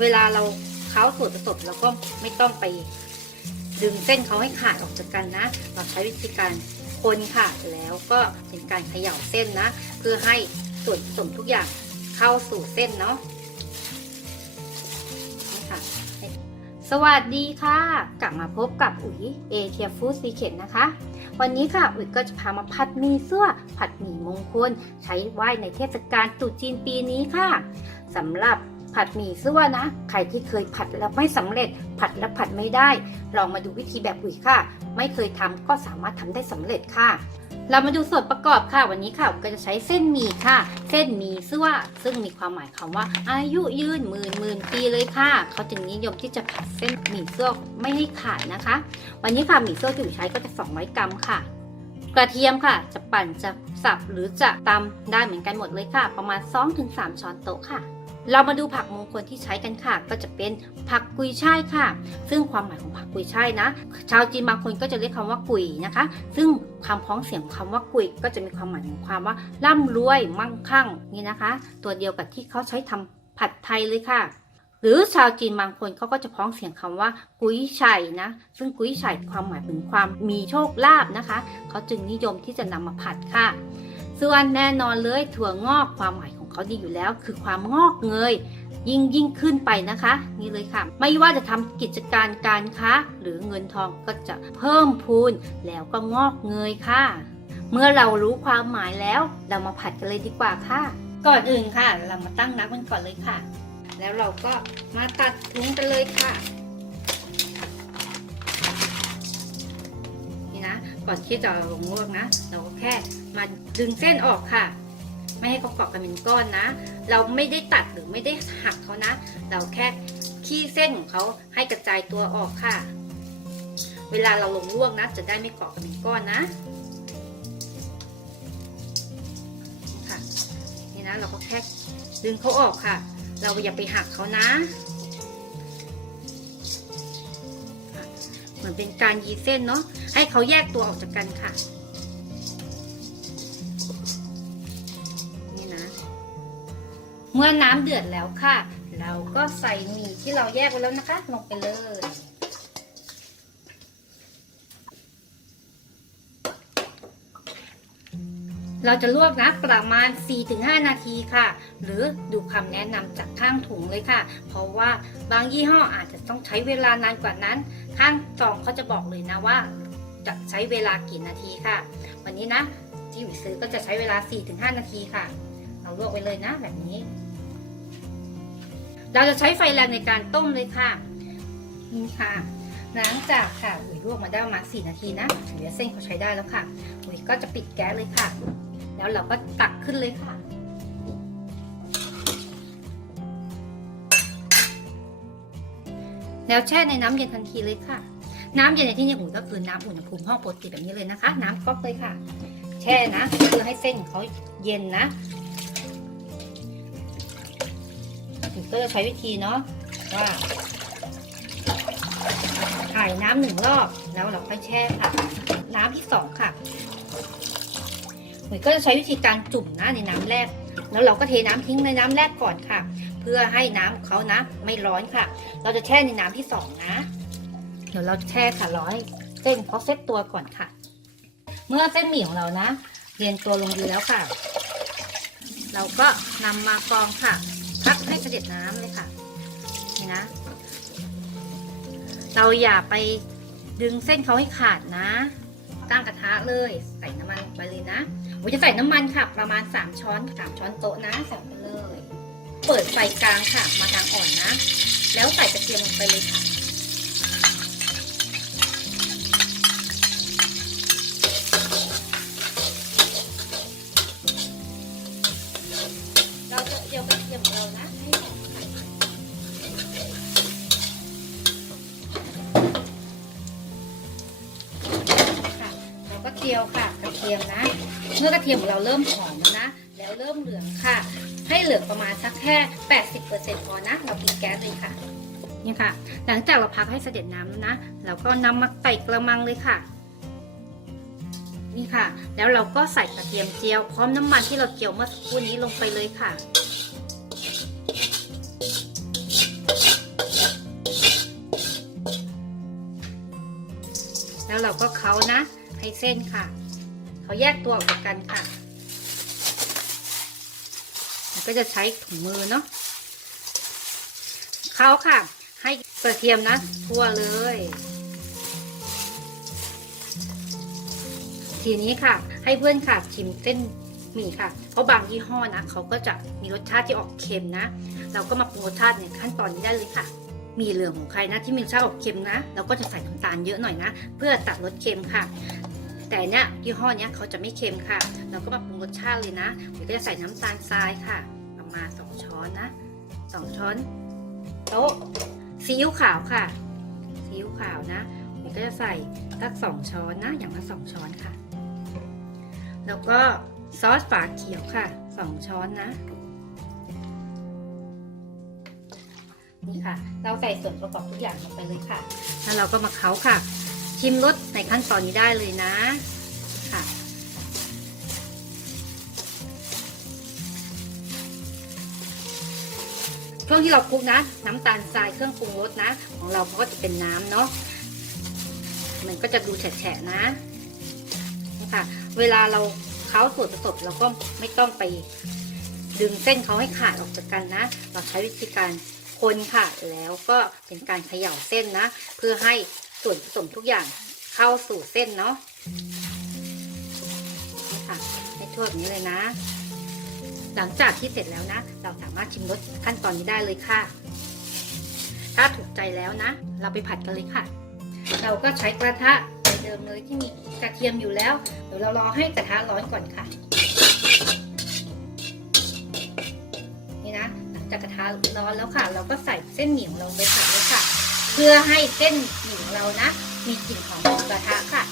เวลาเราเค้าส่วนผสมเราก็ไม่ต้องไปดึงเส้นเขาให้ขาดออกจากกันนะ เราใช้วิธีการคนค่ะ แล้วก็เป็นการเขย่าเส้นนะ เพื่อให้ส่วนผสมทุกอย่างเข้าสู่เส้นเนาะค่ะ สวัสดีค่ะ กลับมาพบกับอุ๋ยเอเทียฟู้ดซีเ e ตนะคะ วันนี้ค่ะ อุ๋ยก็จะพามาผัดหมีซั่วผัดหมี่มงคล ใช้ไหว้ในเทศกาลตรุษจีนปีนี้ค่ะสำหรับ ผัดหมี่ซั่วนะ ใครที่เคยผัดแล้วไม่สำเร็จ ผัดแล้วผัดไม่ได้ ลองมาดูวิธีแบบอุ๋ยค่ะ ไม่เคยทำก็สามารถทำได้สำเร็จค่ะ เรามาดูส่วนประกอบค่ะ วันนี้ค่ะก็จะใช้เส้นหมี่ค่ะ เส้นหมี่ซั่วซึ่งมีความหมายคำว่า อายุยืนหมื่นหมื่นปีเลยค่ะ เขาจึงนิยมที่จะผัดเส้นหมี่ซั่วไม่ให้ขาดนะคะ วันนี้ค่ะหมี่ซั่วที่อุ๋ยใช้ก็จะ200กรัมค่ะกระเทียมค่ะ จะปั่นจะสับหรือจะตำได้เหมือนกันหมดเลยค่ะ ประมาณ 2-3 ช้อนโต๊ะค่ะ เรามาดูผักมงคลที่ใช้กันค่ะ ก็จะเป็นผักกุยช่ายค่ะ ซึ่งความหมายของผักกุยช่ายนะ ชาวจีนบางคนก็จะเรียกคำว่ากุยนะคะ ซึ่งคำพ้องเสียงคำว่ากุยก็จะมีความหมายของความว่าร่ำรวยมั่งคั่งนี่นะคะ ตัวเดียวกับที่เขาใช้ทำผัดไทยเลยค่ะ หรือชาวจีนบางคนเขาก็จะพ้องเสียงคำว่า กุ้ยไช่นะ ซึ่งกุ้ยไช่ความหมายถึงความมีโชคลาภนะคะ เขาจึงนิยมที่จะนำมาผัดค่ะ ส่วนแน่นอนเลยถั่วงอกความหมายของ เขาดีอยู่แล้วคือความงอกเงย ยิ่งยิ่งขึ้นไปนะคะ นี่เลยค่ะ ไม่ว่าจะทำกิจการการค้า หรือเงินทองก็จะเพิ่มพูนแล้วก็งอกเงยค่ะ เมื่อเรารู้ความหมายแล้ว เรามาผัดกันเลยดีกว่าค่ะ ก่อนอื่นค่ะ เรามาตั้งน้ำกันก่อนเลยค่ะ แล้วเราก็มาตัดถุงกันเลยค่ะนี่นะก่อนที่จะลงลวกนะ เราก็แค่มาดึงเส้นออกค่ะ ไม่ให้เขาเกาะกันเป็นก้อนนะ เราไม่ได้ตัดหรือไม่ได้หักเขานะ เราแค่ขี้เส้นของเขาให้กระจายตัวออกค่ะ เวลาเราลงลวกนะ จะได้ไม่เกาะกันเป็นก้อนนะค่ะนี่นะเราก็แค่ดึงเขาออกค่ะ เราอย่าไปหักเขานะเหมือนเป็นการยีเส้นเนาะให้เขาแยกตัวออกจากกันค่ะ เมื่อน้ำเดือดแล้วค่ะ เราก็ใส่หมี่ที่เราแยกไว้แล้วนะคะ ลงไปเลย เราจะลวกนะประมาณ 4-5 นาทีค่ะ หรือดูคำแนะนำจากข้างถุงเลยค่ะ เพราะว่าบางยี่ห้ออาจจะต้องใช้เวลานานกว่านั้น ข้างซองเขาจะบอกเลยนะว่า จะใช้เวลากี่นาทีค่ะ วันนี้นะที่อยู่ซื้อก็จะใช้เวลา 4-5 นาทีค่ะเราลวกไว้เลยนะแบบนี้ เราจะใช้ไฟแรงในการต้มเลยค่ะ นี่ค่ะหลังจากค่ะอุ๋ยลวกมาได้ประมาณ4นาทีนะถือว่าเส้นเขาใช้ได้แล้วค่ะอุ๋ยก็จะปิดแก๊สเลยค่ะ แล้วเราก็ตักขึ้นเลยค่ะ แล้วแช่ในน้ำเย็นทันทีเลยค่ะ น้ำเย็นในที่นี้อุ๋ยก็คือน้ำอุณหภูมิห้องปกติแบบนี้เลยนะคะ น้ำก๊อกเลยค่ะ แช่นะเพื่อให้เส้นเขาเย็นนะ อุ๋ยก็จะใช้วิธีเนาะว่าถ่ายน้ำหนึ่งรอบแล้วเราค่อยแช่ค่ะ น้ำที่สองค่ะหนูก็จะใช้วิธีการจุ่มนะในน้ำแรก แล้วเราก็เทน้ำทิ้งในน้ำแรกก่อนค่ะ เพื่อให้น้ำเขานะ ไม่ร้อนค่ะ เราจะแช่ในน้ำที่สองนะ เดี๋ยวเราจะแช่ค่ะร้อยเส้นเขาเซ็ตตัวก่อนค่ะ เมื่อเส้นหมี่ของเรานะเรียนตัวลงดีแล้วค่ะ เราก็นำมากรองค่ะ พักให้เสด็จน้ำเลยค่ะนี่นะ เราอย่าไปดึงเส้นเขาให้ขาดนะตั้งกระทะเลยใส่น้ำมันลงไปเลยนะผมจะใส่น้ำมันค่ะ ประมาณ 3 ช้อน3ช้อนโต๊ะนะใส่ไปเลย เปิดไฟกลางค่ะ มากลางอ่อนนะ แล้วใส่กระเทียมลงไปเลยค่ะ เราจะเจียวกระเทียมเรานะให้หอมค่ะค่ะเราก็เจียวค่ะกระเทียมนะ เมื่อกระเทียมของเราเริ่มหอมนะ แล้วเริ่มเหลืองค่ะ ให้เหลืองประมาณสักแค่ 80%พอนะ เราปิดแก๊สเลยค่ะนี่ค่ะ หลังจากเราพักให้เสด็จน้ำนะ เราก็นำมาใส่กระมังเลยค่ะ นี่ค่ะ แล้วเราก็ใส่กระเทียมเจียว พร้อมน้ำมันที่เราเจียวเมื่อสักครู่นี้ลงไปเลยค่ะ แล้วเราก็เขานะ ให้เส้นค่ะ เขาแยกตัวออกจากกันค่ะ ก็จะใช้ถุงมือเนาะเขาค่ะ ให้กระเทียมนะทั่วเลย ทีนี้ค่ะ ให้เพื่อนค่ะชิมเส้นหมี่ค่ะ เพราะบางยี่ห้อนะเขาก็จะมีรสชาติที่ออกเค็มนะ เราก็มาปรุงรสชาติในขั้นตอนนี้ได้เลยค่ะมีเหลืองของใครนะที่มีรสชาติออกเค็มนะเราก็จะใส่น้ำตาลเยอะหน่อยนะ เพื่อตัดรสเค็มค่ะ แต่เนี้ยยี่ห้อเนี้ยเขาจะไม่เค็มค่ะ เราก็มาปรุงรสชาติเลยนะเดี๋ยวก็จะใส่น้ำตาลทรายค่ะ ประมาณสองช้อนนะสองช้อนโต๊ะซีอิ๊วขาวค่ะซีอิ๊วขาวนะเดี๋ยวก็จะใส่สักสองช้อนนะอย่างละสองช้อนค่ะ แล้วก็ซอสฝาเขียวค่ะสองช้อนนะ นี่ค่ะ เราใส่ส่วนประกอบทุกอย่างลงไปเลยค่ะ แล้วเราก็มาเค้าค่ะ ชิมรสในขั้นตอนนี้ได้เลยนะค่ะช่วงที่เราคลุกนะ น้ำตาลทรายเครื่องปรุงรสนะ ของเราก็จะเป็นน้ำเนาะมันก็จะดูแฉะๆนะนี่ค่ะ เวลาเราเค้าส่วนผสมเราก็ไม่ต้องไปดึงเส้นเขาให้ขาดออกจากกันนะ เราใช้วิธีการคนค่ะ แล้วก็เป็นการเขย่าเส้นนะ เพื่อให้ส่วนผสมทุกอย่างเข้าสู่เส้นเนาะค่ะให้ทั่วแบบนี้เลยนะ หลังจากที่เสร็จแล้วนะ เราสามารถชิมรสขั้นตอนนี้ได้เลยค่ะ ถ้าถูกใจแล้วนะ เราไปผัดกันเลยค่ะ เราก็ใช้กระทะ เดิมเลยที่มีกระเทียมอยู่แล้วเดี๋ยวเรารอให้กระทะร้อนก่อนค่ะ นี่นะหลังจากกระทะร้อนแล้วค่ะ เราก็ใส่เส้นหมี่ของเราไปผัดเลยค่ะ เพื่อให้เส้นหมี่ของเรานะ มีกลิ่นหอมของกระทะค่ะ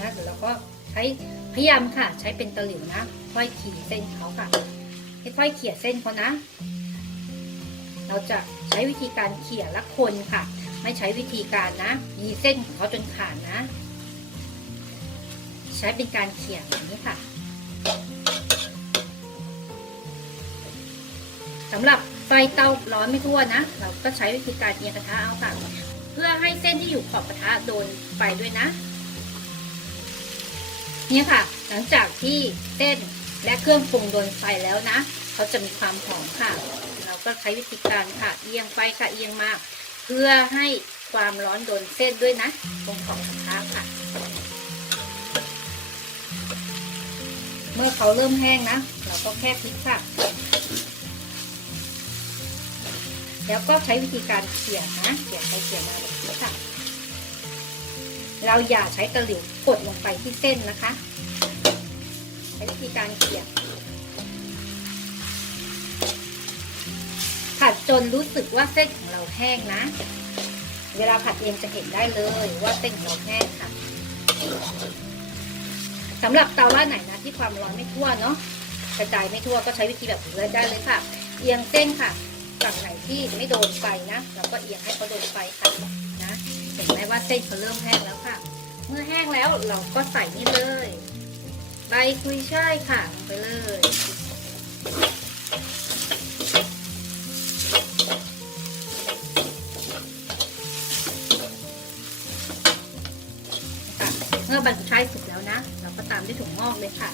นะเดี๋ยวเราก็ใช้พยายามค่ะ ใช้เป็นตะหลิวนะค่อยขีดเส้นเขาค่ะค่อยๆเขี่ยเส้นเขานะ เราจะใช้วิธีการเขี่ยและคนค่ะ ไม่ใช้วิธีการนะ ยีเส้นของเขาจนขาดนะ ใช้เป็นการเขี่ยแบบนี้ค่ะสำหรับไฟเตาร้อนไม่ทั่วนะ เราก็ใช้วิธีการเอียงกระทะเอาค่ะ เพื่อให้เส้นที่อยู่ขอบกระทะโดนไฟด้วยนะ เนี่ยค่ะ หลังจากที่เส้นและเครื่องปรุงโดนไฟแล้วนะ เขาจะมีความหอมค่ะ ก็ใช้วิธีการค่ะเอียงไปค่ะเอียงมา เพื่อให้ความร้อนโดนเส้นด้วยนะตรงขอบกระทะค่ะ เมื่อเขาเริ่มแห้งนะ เราก็แค่พลิกค่ะ แล้วก็ใช้วิธีการเขี่ยนะเขี่ยไปเขี่ยมาแบบนี้ค่ะ เราอย่าใช้ตะหลิวกดลงไปที่เส้นนะคะ ใช้วิธีการเขี่ย จนรู้สึกว่าเส้นของเราแห้งนะ เวลาผัดเองจะเห็นได้เลยว่าเส้นของเราแห้งค่ะสำหรับเตาล่าไหนนะที่ความร้อนไม่ทั่วเนาะกระจายไม่ทั่วก็ใช้วิธีแบบนี้ได้เลยค่ะ เอียงเส้นค่ะฝั่งไหนที่ไม่โดนไฟนะเราก็เอียงให้เขาโดนไฟค่ะนะเห็นไหมว่าเส้นเขาเริ่มแห้งแล้วค่ะ เมื่อแห้งแล้วเราก็ใส่นี่เลย ใบกุยช่ายค่ะลงไปเลยค่ะเมื่อใบกุยช่ายสุกแล้วนะ เราก็ตามด้วยถุงงอก เลยค่ะ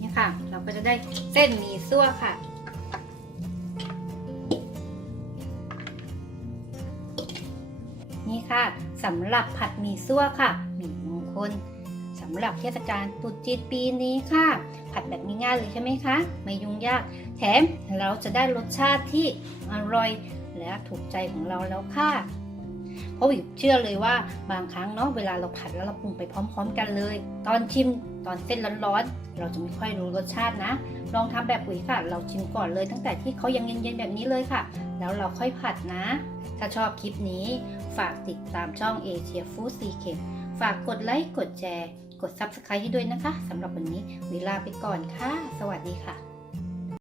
นี่ค่ะ เราก็จะได้เส้นหมี่ซั่วค่ะนี่ค่ะสำหรับผัดหมี่ซั่วค่ะหมี่มงคล สำหรับเทศกาลตรุษจีนปีนี้ค่ะ ผัดแบบง่ายๆเลยใช่ไหมคะ ไม่ยุ่งยาก แถมเราจะได้รสชาติที่อร่อยและถูกใจของเราแล้วค่ะเพราะวิวเชื่อเลยว่าบางครั้งเนาะเวลาเราผัดแล้วเราปรุงไปพร้อม ๆ กันเลย ตอนชิมตอนเส้นร้อนๆเราจะไม่ค่อยรู้รสชาตินะ ลองทำแบบปุ๋ยค่ะ เราชิมก่อนเลยตั้งแต่ที่เขายังเย็นๆแบบนี้เลยค่ะ แล้วเราค่อยผัดนะ ถ้าชอบคลิปนี้ ฝากติดตามช่อง Asia Food Secret ฝากกดไลค์กดแชร์ กด Subscribe ให้ด้วยนะคะสำหรับวันนี้เวลาไปก่อนค่ะ สวัสดีค่ะ